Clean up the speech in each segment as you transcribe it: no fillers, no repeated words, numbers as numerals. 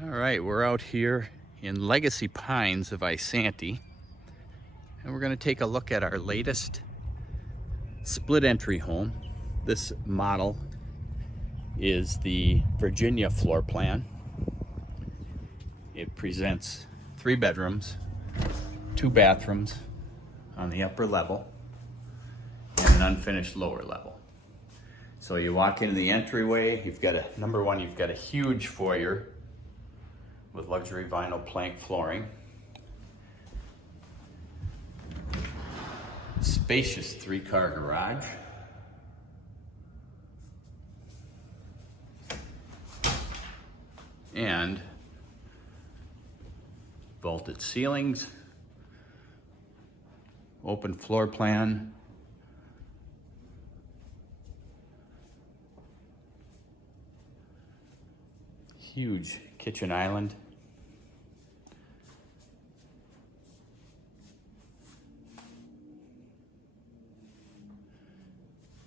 All right, we're out here in Legacy Pines of Isanti, and we're going to take a look at our latest split entry home. This model is the Virginia floor plan. It presents 3 bedrooms, 2 bathrooms on the upper level, and an unfinished lower level. So you walk into the entryway, you've got number one, you've got a huge foyer with luxury vinyl plank flooring. Spacious 3-car garage. And vaulted ceilings, open floor plan, huge kitchen island.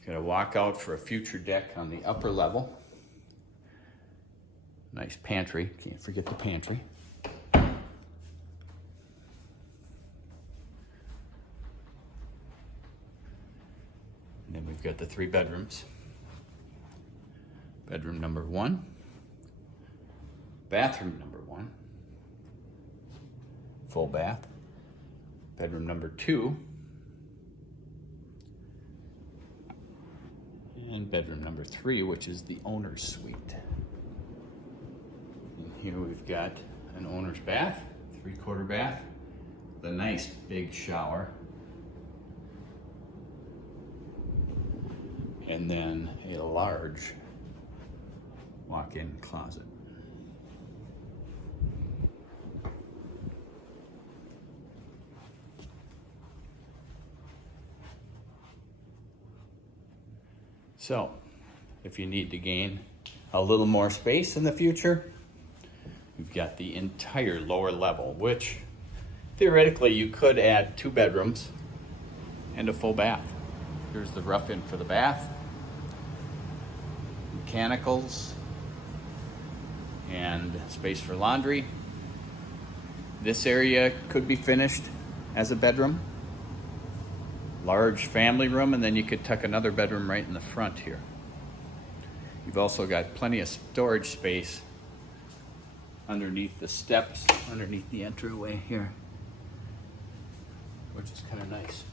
Got a walkout for a future deck on the upper level. Nice pantry, can't forget the pantry. And then we've got the 3 bedrooms. Bedroom number 1. Bathroom number 1. Full bath. Bedroom number 2. And bedroom number 3, which is the owner's suite. And here we've got an owner's bath, 3/4 bath, with a nice big shower. And then a large walk-in closet. So, if you need to gain a little more space in the future, you've got the entire lower level, which theoretically you could add 2 bedrooms and a full bath. Here's the rough-in for the bath, mechanicals, and space for laundry. This area could be finished as a bedroom. Large family room, and then you could tuck another bedroom right in the front here. You've also got plenty of storage space underneath the steps, underneath the entryway here, which is kind of nice.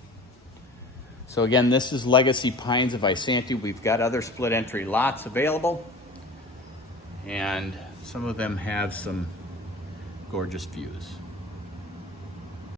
So again, this is Legacy Pines of Isanti. We've got other split entry lots available, and some of them have some gorgeous views.